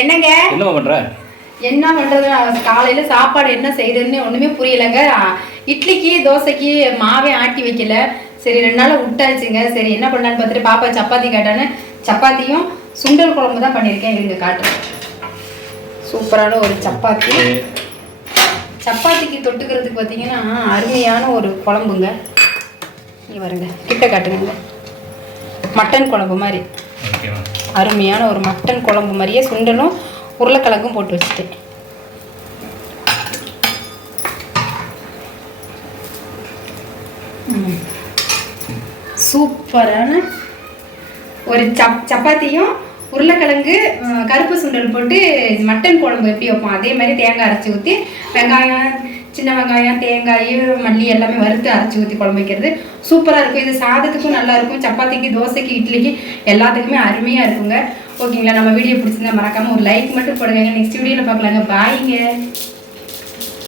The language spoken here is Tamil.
என்னங்க என்ன பண்ற? என்ன பண்றது? காலையில சாப்பாடு என்ன செய்யறதுன்னு ஒண்ணுமே புரியலங்க. இட்லிக்கு தோசைக்கு மாவே ஆட்டி வைக்கல. சரி 2 நாள் விட்டாச்சுங்க. சரி என்ன பண்ணலான்னு பார்த்துட்டு பாப்பா சப்பாத்தி கேட்டான்னு சப்பாத்தியும் சுண்டல் குழம்பு தான் பண்ணியிருக்கேன். இருங்க காட்டுறேன். சூப்பரான ஒரு சப்பாத்தி. சப்பாத்திக்கு தொட்டுக்கிறதுக்கு பார்த்தீங்கன்னா அருமையான ஒரு குழம்புங்க. இங்கே வருங்க, கிட்ட காட்டுங்க. மட்டன் குழம்பு மாதிரி அருமையான ஒரு மட்டன் குழம்பு மாதிரியே சுண்டலும் உருளைக்கிழங்கும் போட்டு வச்சுட்டேன். சூப்பரான ஒரு சப்பாத்தியும் உருளைக்கிழங்கு கருப்பு சுண்டல் போட்டு மட்டன் குழம்பு எப்படி வைப்போம் அதே மாதிரி தேங்காய் அரைச்சி ஊற்றி வெங்காயம், சின்ன வெங்காயம், தேங்காய், மல்லி எல்லாமே வறுத்து அரைச்சி ஊற்றி குழம்பு வைக்கிறது சூப்பராக இருக்கும். இது சாதத்துக்கும் நல்லா இருக்கும், சப்பாத்திக்கு, தோசைக்கு, இட்லிக்கு எல்லாத்துக்குமே அருமையாக இருக்குங்க. ஓகேங்களா? நம்ம வீடியோ பிடிச்சிருந்தா மறக்காமல் ஒரு லைக் மட்டும் போடுங்க. நெக்ஸ்ட் வீடியோவில் பார்க்கலாங்க. பாய்ங்க.